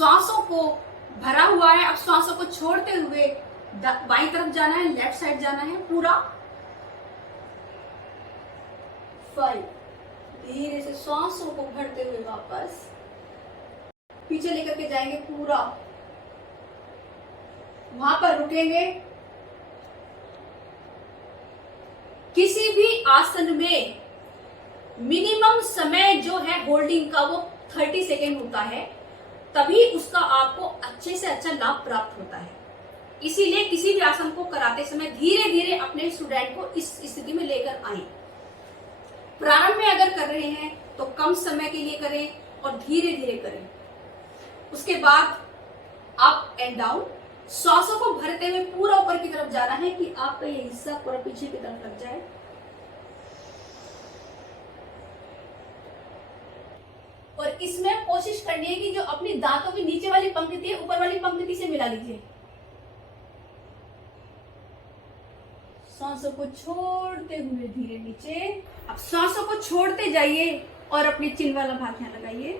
श्वासों को भरा हुआ है। अब श्वासों को छोड़ते हुए बाईं तरफ जाना है, लेफ्ट साइड जाना है पूरा। 5, धीरे से श्वासों को भरते हुए वापस पीछे लेकर के जाएंगे पूरा, वहां पर रुकेंगे। किसी भी आसन में मिनिमम समय जो है होल्डिंग का वो 30 सेकेंड होता है, तभी उसका आपको अच्छे से अच्छा लाभ प्राप्त होता है। इसीलिए किसी भी आसन को कराते समय धीरे धीरे अपने स्टूडेंट को इस स्थिति में लेकर आए। प्रारंभ में अगर कर रहे हैं तो कम समय के लिए करें और धीरे धीरे करें। उसके बाद अप एंड डाउन, श्वासों को भरते हुए पूरा ऊपर की तरफ जाना है कि आपका ये हिस्सा पूरा पीछे की तरफ लग जाए। और इसमें कोशिश करनी है कि जो अपनी दांतों की नीचे वाली पंक्ति है ऊपर वाली पंक्ति से मिला लीजिए। सांसों को छोड़ते हुए धीरे नीचे। अब सांसों को छोड़ते जाइए और अपनी चिन वाला भाग यहां लगाइए।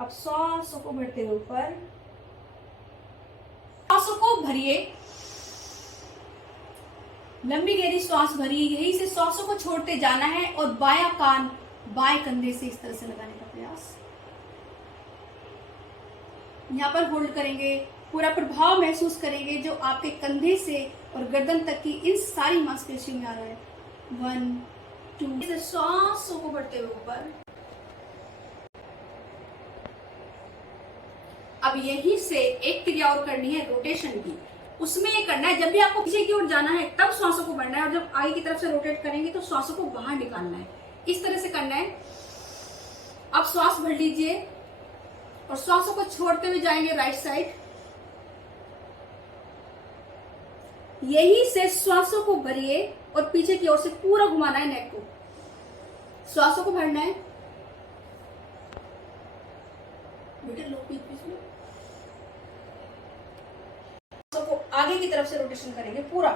अब सांसों को भरते हुए ऊपर, सांसों को भरिए, लंबी गहरी श्वास भरिए। यही से सांसों को छोड़ते जाना है और बायां कान बाएं कंधे से इस तरह से लगाने का प्रयास। यहां पर होल्ड करेंगे, पूरा प्रभाव महसूस करेंगे जो आपके कंधे से और गर्दन तक की इन सारी मांसपेशियों में आ रहा है। 1 2, सांसों को भरते हुए ऊपर। अब यहीं से एक क्रिया और करनी है रोटेशन की। उसमें ये करना है, जब भी आपको पीछे की ओर जाना है तब श्वासों को भरना है, और जब आगे की तरफ से रोटेट करेंगे तो श्वासों को बाहर निकालना है। इस तरह से करना है। अब श्वास भर लीजिए और श्वासों को छोड़ते हुए जाएंगे राइट साइड। यही से श्वासों को भरिए और पीछे की ओर से पूरा घुमाना है नेक को। श्वासों को भरना है। बेटे लो बीच में। को आगे की तरफ से रोटेशन करेंगे पूरा।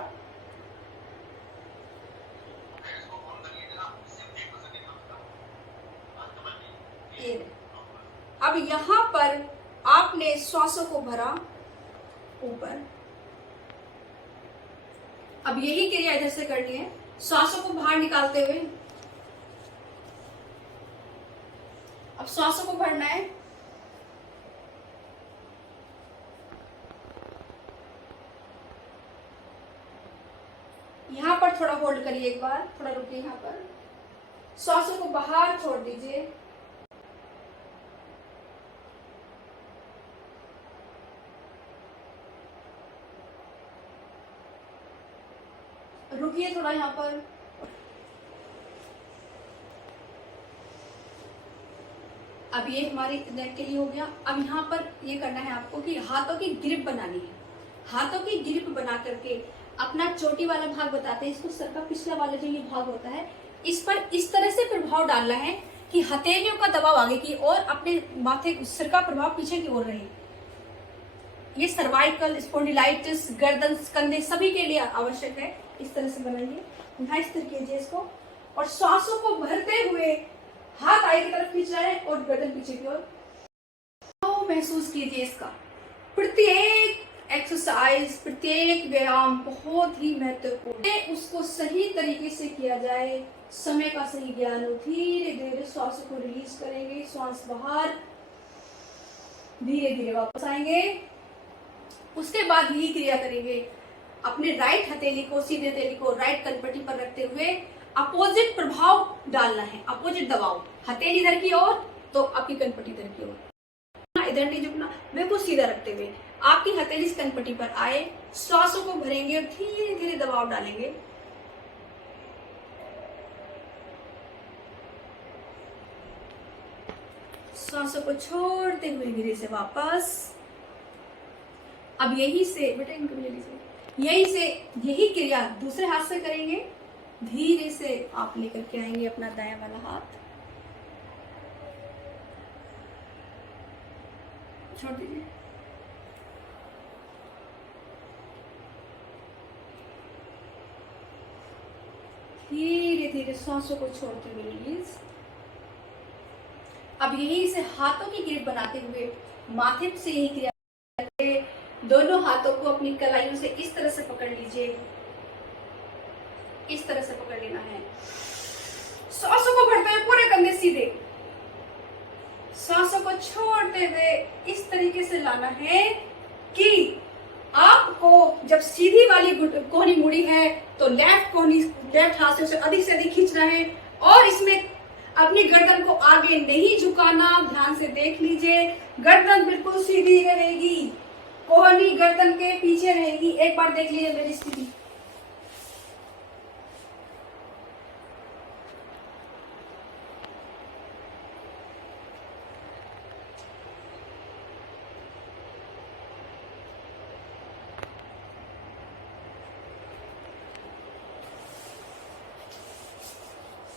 अब यहां पर आपने श्वासों को भरा ऊपर। अब यही क्रिया इधर से करनी है, श्वासों को बाहर निकालते हुए। अब श्वासों को भरना है। यहां पर थोड़ा होल्ड करिए, एक बार थोड़ा रुकिए। यहां पर श्वासों को बाहर छोड़ दीजिए। रुकिए थोड़ा यहां पर। अब ये हमारी नेक के लिए हो गया। अब यहां पर ये करना है आपको कि हाथों की ग्रिप बनानी है। हाथों की ग्रिप बना करके अपना चोटी वाला भाग बताते हैं, इसको सर का पिछला वाला जो ये भाग होता है, इस पर इस तरह से प्रभाव डालना है कि हथेलियों का दबाव आगे की और अपने माथे सिर का प्रभाव पीछे की ओर रहे। ये सर्वाइकल, स्पॉन्डिलाइटिस, गर्दन, कंधे सभी के लिए आवश्यक है। इस तरह से बनाइए, यहाँ स्थिर कीजिए इसको और श्वासों को भरते हुए हाथ आगे की तरफ खींच रहा है और गर्दन पीछे की ओर। महसूस कीजिए इसका। प्रत्येक एक्सरसाइज, प्रत्येक व्यायाम बहुत ही महत्वपूर्ण है। उसको सही तरीके से किया जाए, समय का सही ज्ञान हो। धीरे धीरे श्वास को रिलीज करेंगे, श्वास बाहर, धीरे धीरे वापस आएंगे। उसके बाद यही क्रिया करेंगे। अपने राइट हथेली को, सीधे हथेली को राइट कनपट्टी पर रखते हुए अपोजिट प्रभाव डालना है, अपोजिट दबाव। हथेली इधर की ओर तो आपकी कनपट्टी इधर की ओर, इधर नहीं झुकना, बिल्कुल सीधा रखते हुए आपकी हथेली इस कनपट्टी पर आए। श्वासों को भरेंगे और धीरे धीरे दबाव डालेंगे। श्वासों को छोड़ते हुए धीरे से वापस। अब यही से बेटा इनको ले लीजिए, यही से यही क्रिया दूसरे हाथ से करेंगे। धीरे से आप लेकर के आएंगे अपना दायां वाला हाथ, छोड़ दीजिए। धीरे धीरे सांसों को छोड़ते हुए रिलीज। अब यही से हाथों की ग्रिप बनाते हुए माथे से यही क्रिया करके दोनों हाथों को अपनी कलाइयों से इस तरह से पकड़ लीजिए, इस तरह से पकड़ लेना है। सांसों को भरते हुए पूरे कंधे सीधे, सांसों को छोड़ते हुए इस तरीके से लाना है कि आपको जब सीधी वाली कोहनी मुड़ी है तो लेफ्ट हाथ से उसे अधिक से अधिक खींचना है और इसमें अपनी गर्दन को आगे नहीं झुकाना। ध्यान से देख लीजिए, गर्दन बिल्कुल सीधी रहेगी, कोहनी गर्दन के पीछे रहेगी। एक बार देख लीजिए मेरी स्थिति।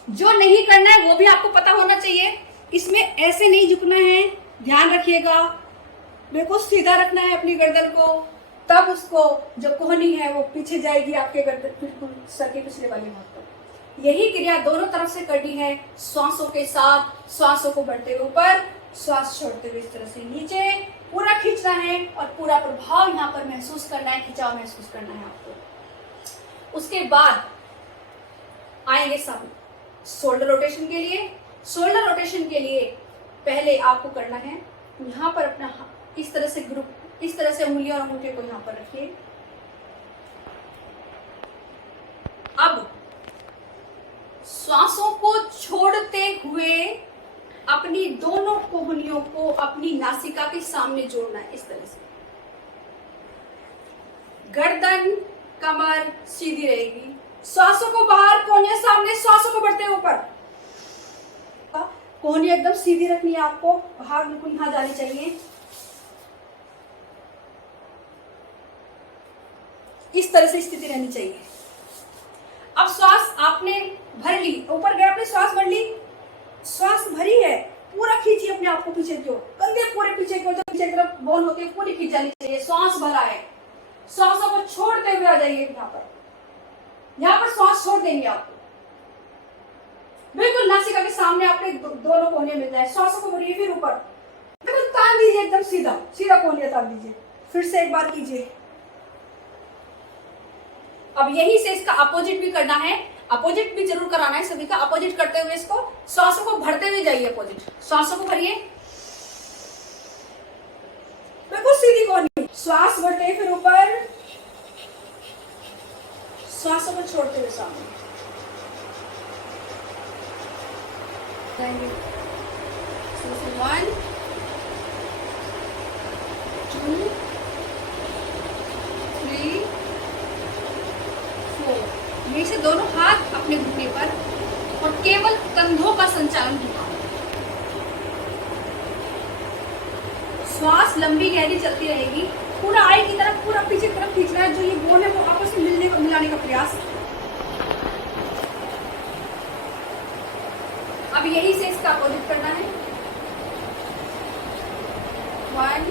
जो नहीं करना है वो भी आपको पता होना चाहिए। इसमें ऐसे नहीं झुकना है, ध्यान रखिएगा, बिल्कुल सीधा रखना है अपनी गर्दन को, तब उसको जो कोहनी है वो पीछे जाएगी आपके गर्दन बिल्कुल सर के पिछले वाले भाग पर। यही क्रिया दोनों तरफ से करनी है श्वासों के साथ। श्वासों को बढ़ते हुए ऊपर, श्वास छोड़ते हुए इस तरह से नीचे, पूरा खींचना है और पूरा प्रभाव यहाँ पर महसूस करना है, खिंचाव महसूस करना है आपको। उसके बाद आएंगे सब शोल्डर रोटेशन के लिए। शोल्डर रोटेशन के लिए पहले आपको करना है यहाँ पर अपना इस तरह से ग्रुप, इस तरह से उंगलियां और अंगूठे को यहाँ पर रखिए। अब श्वासों को छोड़ते हुए अपनी दोनों कोहनियों को अपनी नासिका के सामने जोड़ना है इस तरह से। गर्दन कमर सीधी रहेगी, श्वासों को बाहर, कोहनियां सामने, श्वासों को बढ़ते ऊपर। कोहनी एकदम सीधी रखनी है आपको, बाहर बिल्कुल यहां जानी चाहिए। इस तरह से स्थिति रहनी चाहिए। अब श्वास आपने भर ली, ऊपर गए आपने श्वास भर ली, श्वास भरी है, पूरा खींचिए अपने आप को पीछे की ओर, कंधे पूरे पीछे की ओर, पीछे की तरफ बोन होती है पूरी खींच जानी चाहिए। श्वास भरा है, श्वासों को छोड़ते हुए आ जाइए यहाँ पर श्वास छोड़ देंगे आपको, बिल्कुल नासिका के सामने आपने दोनों कोहनियां मिल जाए। श्वासों को भरिए, फिर ऊपर बिल्कुल तान दीजिए, एकदम सीधा सीधा कोहनियां तान दीजिए। फिर से एक बार कीजिए। अब यही से इसका अपोजिट भी करना है, अपोजिट भी जरूर कराना है सभी का। अपोजिट करते हुए इसको श्वासों को भरते हुए जाइए, अपोजिट श्वासों को भरिए, बिल्कुल सीधी कोहनी, श्वास भरते फिर ऊपर, श्वासों को छोड़ते हुए सामने। So 1 2 3 4। यहीं से दोनों हाथ अपने घुटने पर और केवल कंधों का संचालन होगा। श्वास लंबी गहरी चलती रहेगी, पूरा आई की तरफ, पूरा पीछे की तरफ खींचना है। जो ये बोन है वो आपस में मिलाने का प्रयास। अब यही से इसका अपोजिट करना है। 1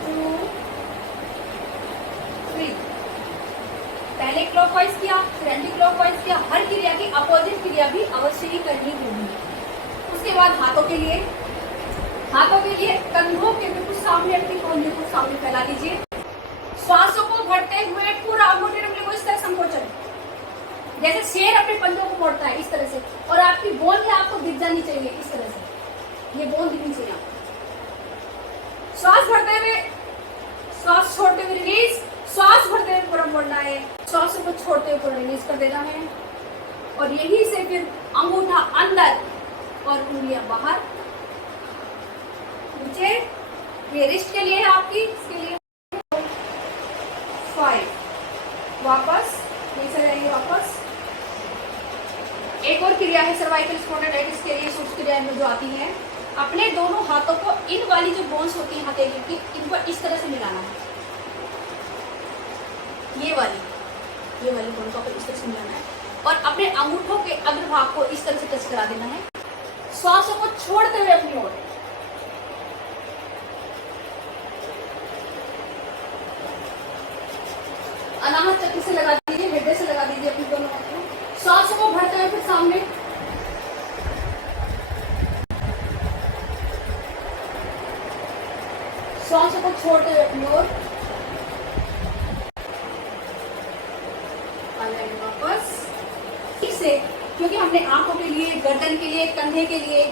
2 3। पहले क्लॉकवाइज किया, फिर एंटी क्लॉकवाइज किया। हर क्रिया की अपोजिट क्रिया भी अवश्य ही करनी होगी। उसके बाद हाथों के लिए कंधों के बिल्कुल सामने अपनी कोहनी को सामने फैला दीजिए। श्वासों को भरते हुए पूरा अंगूठे उंगली को इस तरह संकोचन, जैसे शेर अपने पंजों को मोड़ता है इस तरह से, और आपकी बोन भी आपको दिख जानी चाहिए इस तरह से, ये बोन दिखनी चाहिए आपको। श्वास भरते हुए, श्वास छोड़ते हुए रिलीज, श्वास भरते हुए पूरा मोड़ना है, श्वासों को छोड़ते हुए पूरा रिलीज कर देना है। और यही से फिर अंगूठा अंदर और उंगलियां बाहर, नीचे। ये रिस्ट के लिए है आपकी, इसके लिए 5। वापस नीचे जाएंगे, वापस। एक और क्रिया है सर्वाइकल स्पॉन्डिलाइटिस के लिए, सूक्ष्म क्रिया में जो आती है, अपने दोनों हाथों को इन वाली जो बोन्स होती है हथेली की, इनको इस तरह से मिलाना है। ये वाली बोन को इस तरह से मिलाना है और अपने अंगूठों के अग्रभाग को इस तरह से टच करा देना है। श्वासों को छोड़ते हुए अपनी ओर, अनाहत चक्र से लगा दीजिए, हृदय से लगा दीजिए अपनी दोनों हाथों को। छोड़ते हुए अपनी ओर आ जाएंगे वापस। ठीक से, क्योंकि हमने आंखों के लिए, गर्दन के लिए, कंधे के लिए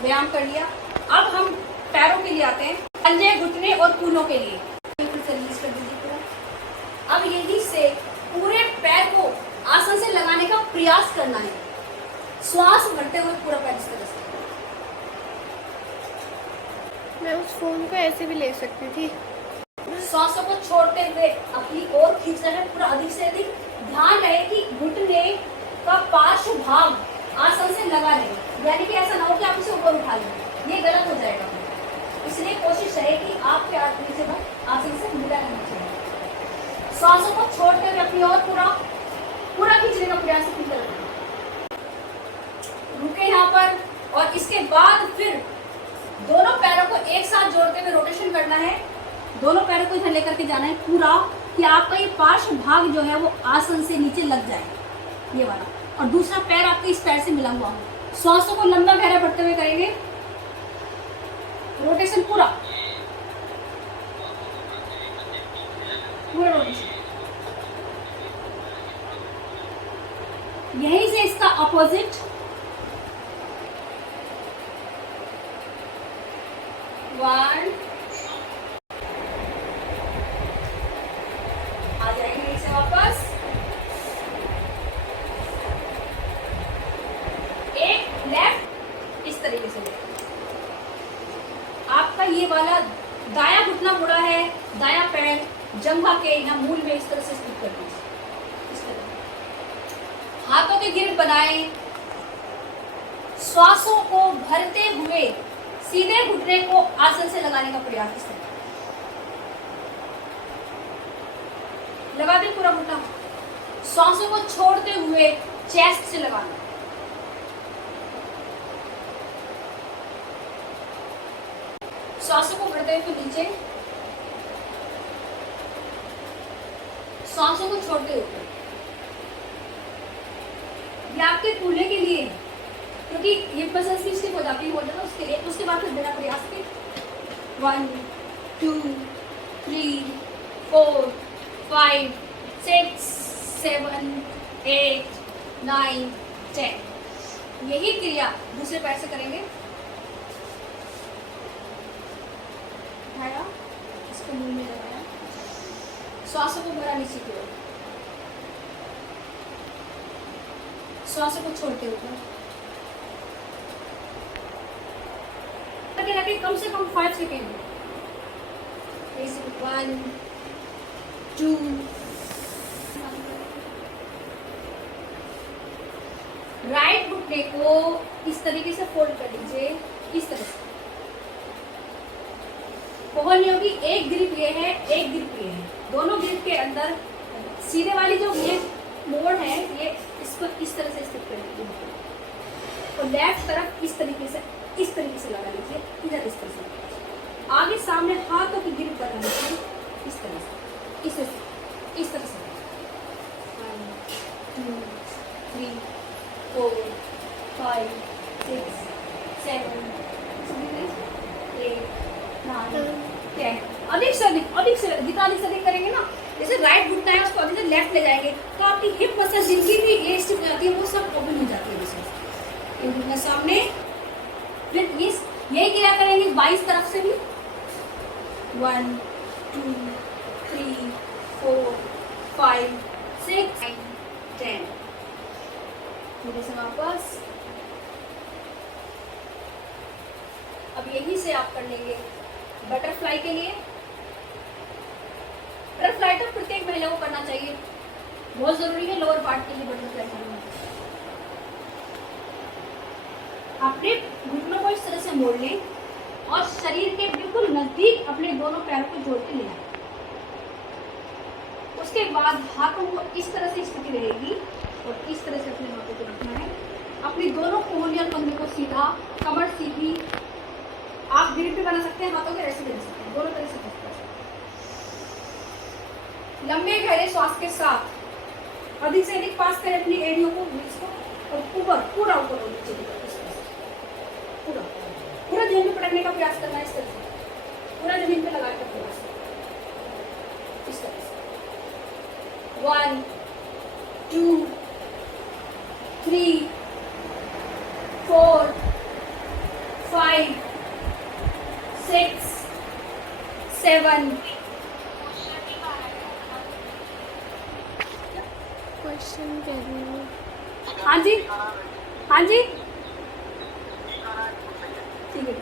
व्यायाम कर लिया, अब हम पैरों के लिए आते हैं, पंजे, घुटने और कूलों के लिए। रिलीज कर दीजिए पूरा। अब यही से पूरे पैर को आसन से लगाने का प्रयास करना है, श्वास भरते हुए पूरा पैर इस तरह से। मैं उस फोन को ऐसे भी ले सकती थी। सांसों को छोड़ते हुए अपनी ओर खींचना है पूरा, अधिक से अधिक। ध्यान रहे कि घुटने का पार्श्व भाग आसन से लगा रहे, यानी कि ऐसा ना हो कि आप इसे ऊपर उठा लें, ये गलत हो जाएगा। इसलिए कोशिश रहे कि आपके आदमी से आसन से मिला रहना चाहिए। सांसों को छोड़ते हुए अपनी ओर पूरा खींचने का प्रयास करें। रुके यहाँ पर, और इसके बाद फिर दोनों पैरों को एक साथ जोड़ते हुए रोटेशन करना है। दोनों पैरों को इधर लेकर के जाना है पूरा, कि आपका ये पार्श्व भाग जो है वो आसन से नीचे लग जाए, ये वाला, और दूसरा पैर आपके इस पैर से मिला हुआ हो। श्वासों को लंबा गहरा भरते हुए करेंगे, रोटेशन पूरा रोटेशन। यहीं से इसका अपोजिट, वन, आ जाएंगे इसे वापस। एक लेफ्ट, इस तरीके से आपका ये वाला दाया घुटना मुड़ा है, दाया पैर जंघा के यहाँ मूल में इस तरह से स्थित कर दीजिए। इस तरह हाथों के गिर बनाएं, श्वासों को भरते हुए सीधे घुटने को आसन से लगाने का प्रयास करें। लगा दें पूरा घुटना, श्वासों को छोड़ते हुए चेस्ट से लगाना। श्वासों को भरते हुए नीचे, श्वासों को छोड़ते हुए। ये आपके कूल्हे के लिए, क्योंकि ये मसल्स की स्टिफ हो जाती है, उसके लिए। उसके बाद फिर बिना प्रयास के 1 2 3 4 5 6 7 8 9 10। यही क्रिया दूसरे पैर से करेंगे। उठाया, इसको मुंह में लगाया, श्वासों को भरा नीचे की ओर, श्वासों को छोड़ते हुए रखे कम से कम 5 सेकेंड। 1 2 राइट घुटने को इस तरीके से फोल्ड कर लीजिए, इस तरह से। बहुत नहीं होगी, एक ग्रिप ये है, एक ग्रिप ये है, दोनों ग्रिप के अंदर सीधे वाली जो ये मोड़ है, ये इसको इस तरह से स्टिक कर लीजिए, और लेफ्ट तरफ इस तरीके से लगा लीजिए, इधर इस तरह से। आगे सामने हाथों की ग्रिप बना लीजिए, इस तरह से, इस तरह से। 1 2 3 4 5 6 7 8 9 10। अधिक से अधिक जितना अधिक से अधिक करेंगे ना, जैसे राइट घुटना है उसको अधिक से लेफ्ट ले जाएंगे, तो आपकी हिप मसल जिनकी भी ये स्टिफ हो जाती है वो सब ओपन हो जाती है। घुटना सामने, फिर यही क्रिया करेंगे 22 तरफ से भी। 1 2 3 4 5 6 9 10। धीरे से वापस। अब यही से आप कर लेंगे बटरफ्लाई के लिए। बटरफ्लाई तो प्रत्येक महिला को करना चाहिए, बहुत जरूरी है लोअर पार्ट के लिए बटरफ्लाई करना। अपने घुटनों को इस तरह से मोड़ लें और शरीर के बिल्कुल नजदीक अपने दोनों पैरों को जोड़ के ले आए। उसके बाद हाथों को इस तरह से स्थिति रहेगी और इस तरह से अपने हाथों को रखना है। अपनी दोनों कोहनी और कंधे को सीधा, कमर सीधी। आप ग्रिप भी बना सकते हैं, हाथों के ऐसे भी रख सकते हैं, दोनों तरह से कर सकते हैं। लंबे गहरे श्वास के साथ अधिक से अधिक पास करें अपनी एड़ियों को, और ऊपर पूरा ऊपर नीचे पूरा जमीन पे पटकने का प्रयास करना है। इस तरह से पूरा जमीन पे लगाकर प्रयास। इस तरह से 1 2 3 4 5 6 7। क्वेश्चन कह रही हूँ। हाँ जी, हाँ जी, ठीक है।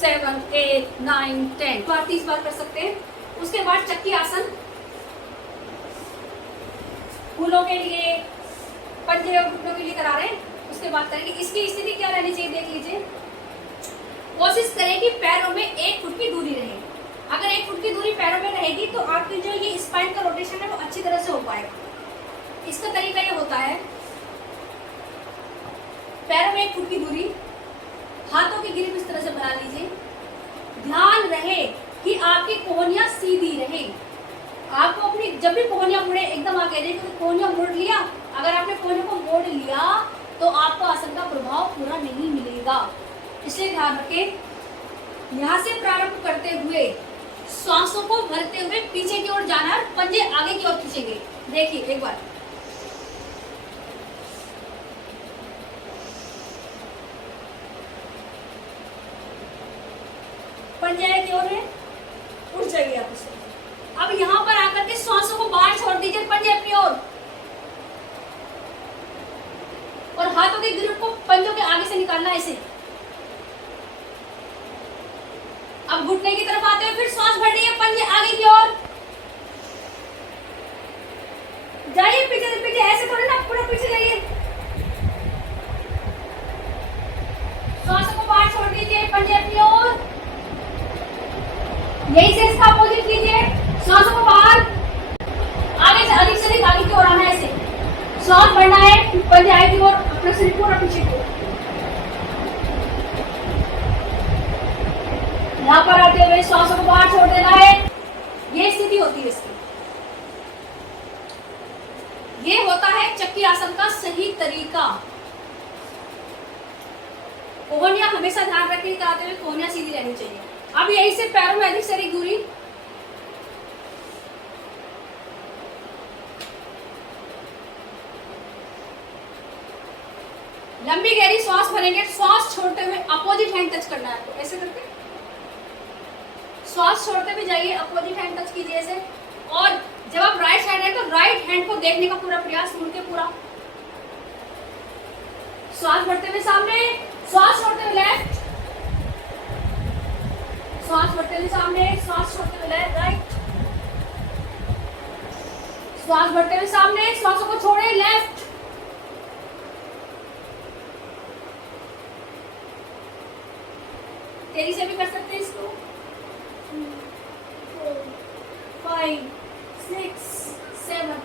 7 8 9 10 बार 30 बार कर सकते हैं। उसके बाद चक्की आसन, फूलों के लिए, पंजे और घुटनों के लिए करा रहे हैं। उसके बाद करेंगे। इसकी स्थिति क्या रहनी चाहिए देख लीजिए। कोशिश करें कि पैरों में 1 फुट की दूरी रहे। अगर 1 फुट की दूरी पैरों में रहेगी तो आपकी जो ये स्पाइन का रोटेशन है वो अच्छी तरह से हो पाएगा। इसका तरीका ये होता है, पैरों में 1 फुट की दूरी, हाथों की गिरिप इस तरह से बना लीजिए। ध्यान रहे कि आपकी कोहनियां सीधी रहे। आपको अपनी जब भी कोहनियां मुड़े एकदम आगे जाए, क्योंकि कोहनियां मोड़ लिया, अगर आपने कोहनियों को मोड़ लिया तो आपको आसन का प्रभाव पूरा नहीं मिलेगा। इसलिए ध्यान रखें, यहाँ से प्रारंभ करते हुए सांसों को भरते हुए पीछे की ओर जाना है, पंजे आगे की ओर खींचेंगे। देखिए एक बार, पंजे आगे की ओर है, उठ जाइए आप उससे। अब यहाँ पर आकर के सांसों को बाहर छोड़ दीजिए, पंजे अपनी ओर, और हाथों के ग्रिप को पंजों के आगे से निकालना है ऐसे। अब घुटने की तरफ आते हुए फिर सांस भर रही है, पंजे आगे की ओर जाइए, पीछे पीछे, ऐसे थोड़ी ना, पूरा पीछे जाइए। सांसों को बाहर छोड़ दीजिए, पंजे अपनी ओर, यही से इसका अपोजिट कीजिए। सांसों को बाहर, आगे से अधिक आगे की ओर आना है ऐसे। सांस भरना है, पंजे आगे की ओर, अपना शरीर पूरा पीछे की ओर। यहाँ पर आते हुए सांसों को बाहर छोड़ देना है। ये स्थिति होती है इसकी। ये होता है चक्की आसन का सही तरीका। कोहनियां हमेशा ध्यान रखिए, कराते हुए कोहनियां सीधी रहनी चाहिए। अब यही से पैरों में अधिक से अधिक दूरी, लंबी गहरी श्वास भरेंगे। श्वास छोड़ते हुए अपोजिट हैंड टच करना है आपको, ऐसे करके श्वास छोड़ते हुए जाइए, अपोजिट हैंड टच कीजिए ऐसे। और जब आप राइट साइड है तो राइट हैंड को देखने का पूरा प्रयास, मुड़ के पूरा। श्वास भरते हुए सामने, श्वास छोड़ते हुए लेफ्ट, श्वास भरते हुए सामने, श्वास छोड़ते हुए लेफ्ट राइट, श्वास भरते हुए सामने, श्वासों को छोड़े लेफ्ट, तेजी से भी कर सकते हैं इसको। 5 6 7।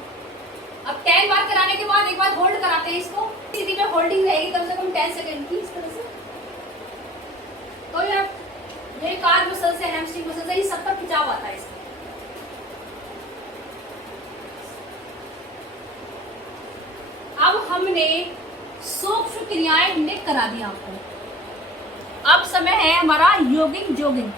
अब 10 बार कराने के बाद एक बार होल्ड कराते हैं इसको। स्थिति में होल्डिंग रहेगी कम से कम 10 सेकंड की, इस तरह से। तो ये कार मसल से, हैमस्ट्रिंग मसल से, ये सब तक खिंचाव आता है इसका। अब हमने सूक्ष्म क्रियाएं हमने करा दी आपको। अब समय है हमारा योगिंग जोगिंग।